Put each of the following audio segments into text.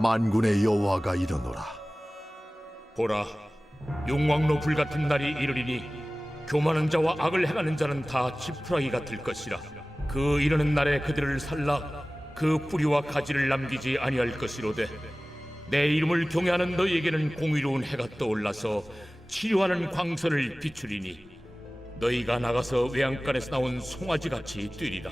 만군의 여호와가 이르노라. 보라, 용왕로 불같은 날이 이르리니 교만한 자와 악을 행하는 자는 다 지푸라기가 될 것이라. 그 이르는 날에 그들을 살라 그 뿌리와 가지를 남기지 아니할 것이로되, 내 이름을 경외하는 너희에게는 공의로운 해가 떠올라서 치료하는 광선을 비추리니 너희가 나가서 외양간에서 나온 송아지같이 뛰리라.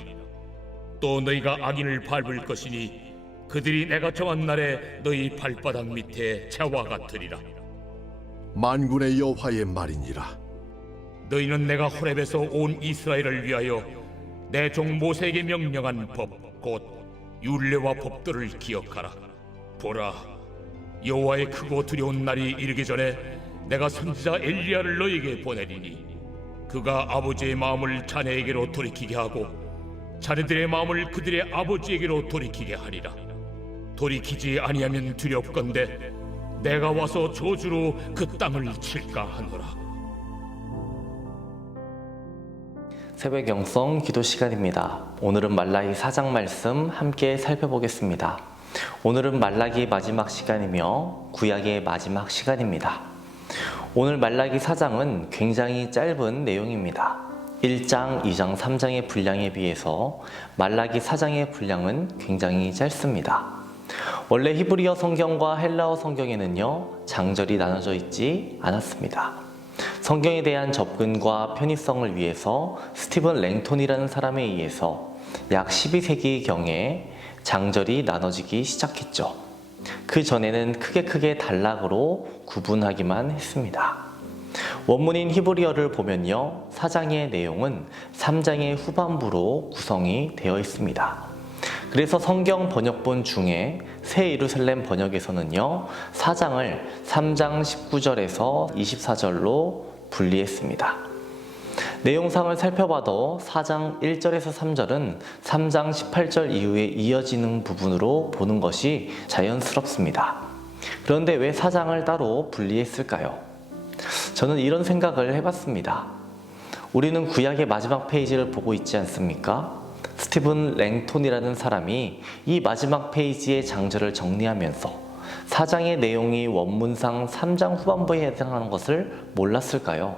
또 너희가 악인을 밟을 것이니 그들이 내가 정한 날에 너희 발바닥 밑에 재와 같으리라. 만군의 여호와의 말이니라. 너희는 내가 호렙에서 온 이스라엘을 위하여 내 종 모세에게 명령한 법, 곧 율례와 법도를 기억하라. 보라, 여호와의 크고 두려운 날이 이르기 전에 내가 선지자 엘리야를 너희에게 보내리니 그가 아버지의 마음을 자녀에게로 돌이키게 하고 자녀들의 마음을 그들의 아버지에게로 돌이키게 하리라. 돌이키지 아니하면 두렵건대 내가 와서 저주로 그 땅을 칠까 하노라. 새벽 영성 기도 시간입니다. 오늘은 말라기 4장 말씀 함께 살펴보겠습니다. 오늘은 말라기 마지막 시간이며 구약의 마지막 시간입니다. 오늘 말라기 4장은 굉장히 짧은 내용입니다. 1장, 2장, 3장의 분량에 비해서 말라기 4장의 분량은 굉장히 짧습니다. 원래 히브리어 성경과 헬라어 성경에는요, 장절이 나눠져 있지 않았습니다. 성경에 대한 접근과 편의성을 위해서 스티븐 랭톤이라는 사람에 의해서 약 12세기경에 장절이 나눠지기 시작했죠. 그 전에는 크게 단락으로 구분하기만 했습니다. 원문인 히브리어를 보면요, 4장의 내용은 3장의 후반부로 구성이 되어 있습니다. 그래서 성경 번역본 중에 새 예루살렘 번역에서는요, 4장을 3장 19절에서 24절로 분리했습니다. 내용상을 살펴봐도 4장 1절에서 3절은 3장 18절 이후에 이어지는 부분으로 보는 것이 자연스럽습니다. 그런데 왜 4장을 따로 분리했을까요? 저는 이런 생각을 해봤습니다. 우리는 구약의 마지막 페이지를 보고 있지 않습니까? 스티븐 랭톤이라는 사람이 이 마지막 페이지의 장절을 정리하면서 4장의 내용이 원문상 3장 후반부에 해당하는 것을 몰랐을까요?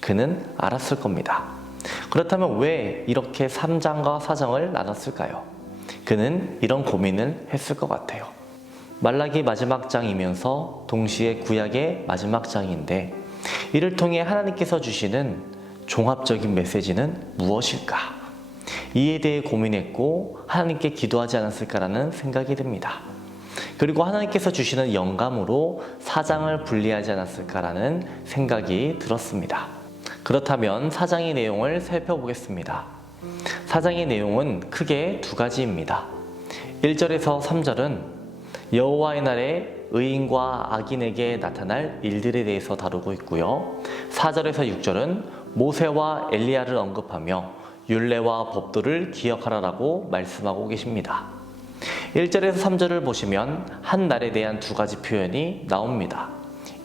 그는 알았을 겁니다. 그렇다면 왜 이렇게 3장과 4장을 나눴을까요? 그는 이런 고민을 했을 것 같아요. 말라기 마지막 장이면서 동시에 구약의 마지막 장인데, 이를 통해 하나님께서 주시는 종합적인 메시지는 무엇일까? 이에 대해 고민했고 하나님께 기도하지 않았을까라는 생각이 듭니다. 그리고 하나님께서 주시는 영감으로 4장을 분리하지 않았을까라는 생각이 들었습니다. 그렇다면 4장의 내용을 살펴보겠습니다. 4장의 내용은 크게 두 가지입니다. 1절에서 3절은 여호와의 날에 의인과 악인에게 나타날 일들에 대해서 다루고 있고요. 4절에서 6절은 모세와 엘리야를 언급하며 율례와 법도를 기억하라라고 말씀하고 계십니다. 1절에서 3절을 보시면 한 날에 대한 두 가지 표현이 나옵니다.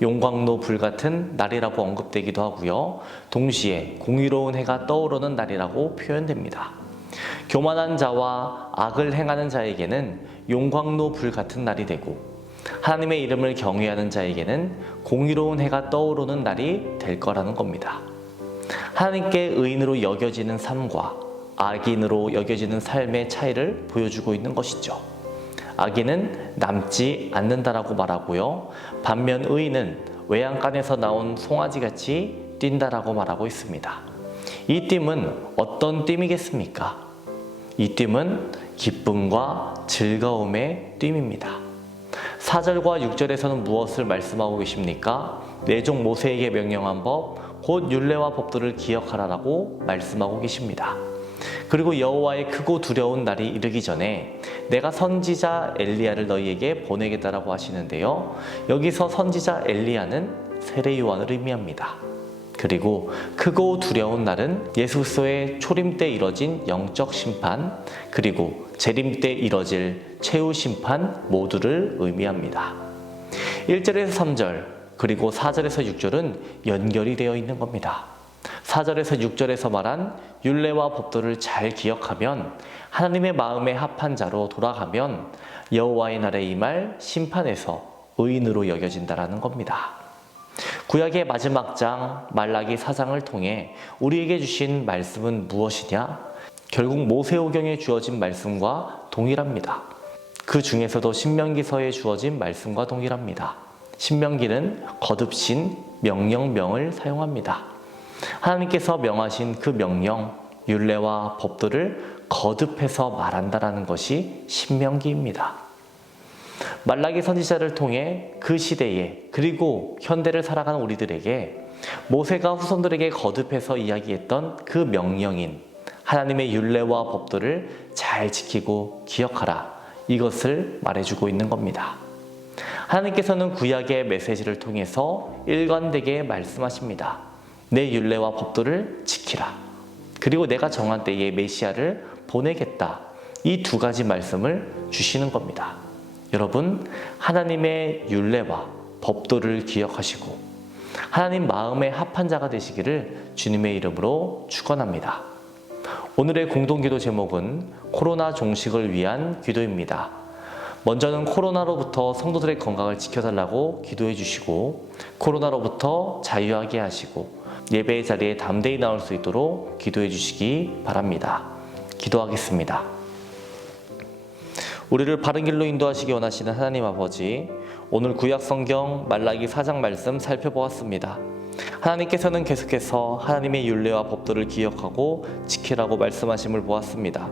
용광로 불같은 날이라고 언급되기도 하고요. 동시에 공의로운 해가 떠오르는 날이라고 표현됩니다. 교만한 자와 악을 행하는 자에게는 용광로 불같은 날이 되고, 하나님의 이름을 경외하는 자에게는 공의로운 해가 떠오르는 날이 될 거라는 겁니다. 하나님께 의인으로 여겨지는 삶과 악인으로 여겨지는 삶의 차이를 보여주고 있는 것이죠. 악인은 남지 않는다라고 말하고요. 반면 의인은 외양간에서 나온 송아지같이 뛴다라고 말하고 있습니다. 이 뜀은 어떤 뜀이겠습니까? 이 뜀은 기쁨과 즐거움의 뜀입니다. 4절과 6절에서는 무엇을 말씀하고 계십니까? 내 종 모세에게 명령한 법, 곧 율례와 법도를 기억하라라고 말씀하고 계십니다. 그리고 여호와의 크고 두려운 날이 이르기 전에 내가 선지자 엘리야를 너희에게 보내겠다라고 하시는데요. 여기서 선지자 엘리야는 세례 요한을 의미합니다. 그리고 크고 두려운 날은 예수 그리스도의 초림 때 이뤄진 영적 심판, 그리고 재림 때 이뤄질 최후 심판 모두를 의미합니다. 1절에서 3절, 그리고 4절에서 6절은 연결이 되어 있는 겁니다. 4절에서 6절에서 말한 율례와 법도를 잘 기억하면 하나님의 마음에 합한 자로 돌아가면 여호와의 날에 임할 심판에서 의인으로 여겨진다라는 겁니다. 구약의 마지막 장 말라기 4장을 통해 우리에게 주신 말씀은 무엇이냐? 결국 모세오경에 주어진 말씀과 동일합니다. 그 중에서도 신명기서에 주어진 말씀과 동일합니다. 신명기는 거듭신 명령명을 사용합니다. 하나님께서 명하신 그 명령, 율례와 법도를 거듭해서 말한다라는 것이 신명기입니다. 말라기 선지자를 통해 그 시대에 그리고 현대를 살아가는 우리들에게 모세가 후손들에게 거듭해서 이야기했던 그 명령인 하나님의 율례와 법도를 잘 지키고 기억하라, 이것을 말해주고 있는 겁니다. 하나님께서는 구약의 메시지를 통해서 일관되게 말씀하십니다. 내 율례와 법도를 지키라. 그리고 내가 정한 때에 메시아를 보내겠다. 이 두 가지 말씀을 주시는 겁니다. 여러분, 하나님의 율례와 법도를 기억하시고 하나님 마음에 합한 자가 되시기를 주님의 이름으로 축원합니다. 오늘의 공동기도 제목은 코로나 종식을 위한 기도입니다. 먼저는 코로나로부터 성도들의 건강을 지켜달라고 기도해 주시고 코로나로부터 자유하게 하시고 예배의 자리에 담대히 나올 수 있도록 기도해 주시기 바랍니다. 기도하겠습니다. 우리를 바른 길로 인도하시기 원하시는 하나님 아버지, 오늘 구약 성경 말라기 4장 말씀 살펴보았습니다. 하나님께서는 계속해서 하나님의 율례와 법도를 기억하고 지키라고 말씀하심을 보았습니다.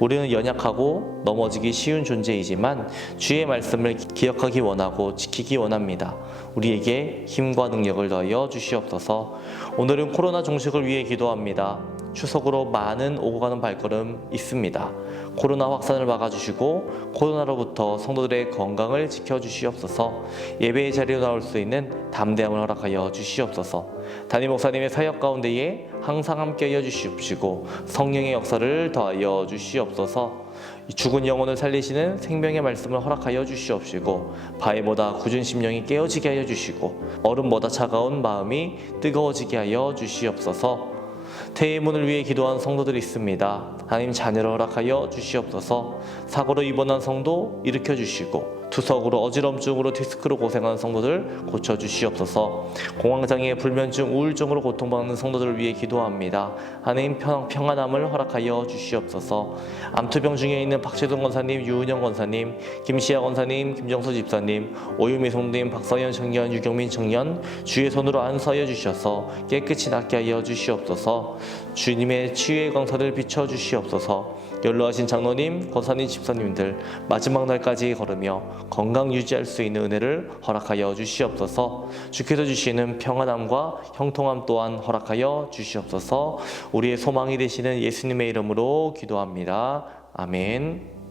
우리는 연약하고 넘어지기 쉬운 존재이지만 주의 말씀을 기억하기 원하고 지키기 원합니다. 우리에게 힘과 능력을 더하여 주시옵소서. 오늘은 코로나 종식을 위해 기도합니다. 추석으로 많은 오고 가는 발걸음 있습니다. 코로나 확산을 막아주시고 코로나로부터 성도들의 건강을 지켜주시옵소서. 예배의 자리로 나올 수 있는 담대함을 허락하여 주시옵소서. 담임 목사님의 사역 가운데에 항상 함께하여 주시옵시고 성령의 역사를 더하여 주시옵소서. 죽은 영혼을 살리시는 생명의 말씀을 허락하여 주시옵시고 바위보다 굳은 심령이 깨어지게 하여 주시고 얼음보다 차가운 마음이 뜨거워지게 하여 주시옵소서. 태의 문을 위해 기도한 성도들이 있습니다. 하나님 자녀를 허락하여 주시옵소서. 사고로 입원한 성도 일으켜 주시고 투석으로 어지럼증으로 디스크로 고생하는 성도들 고쳐주시옵소서. 공황장애, 불면증, 우울증으로 고통받는 성도들을 위해 기도합니다. 하나님 평안함을 허락하여 주시옵소서. 암투병 중에 있는 박재동 권사님, 유은영 권사님, 김시아 권사님, 김정수 집사님, 오유미 성도님, 박서연 청년, 유경민 청년 주의 손으로 안수하여 주셔서 깨끗이 낫게 하여 주시옵소서. 주님의 치유의 광선을 비춰주시옵소서. 연로하신 장로님, 권사님, 집사님들 마지막 날까지 걸으며 건강 유지할 수 있는 은혜를 허락하여 주시옵소서. 주께서 주시는 평안함과 형통함 또한 허락하여 주시옵소서. 우리의 소망이 되시는 예수님의 이름으로 기도합니다. 아멘.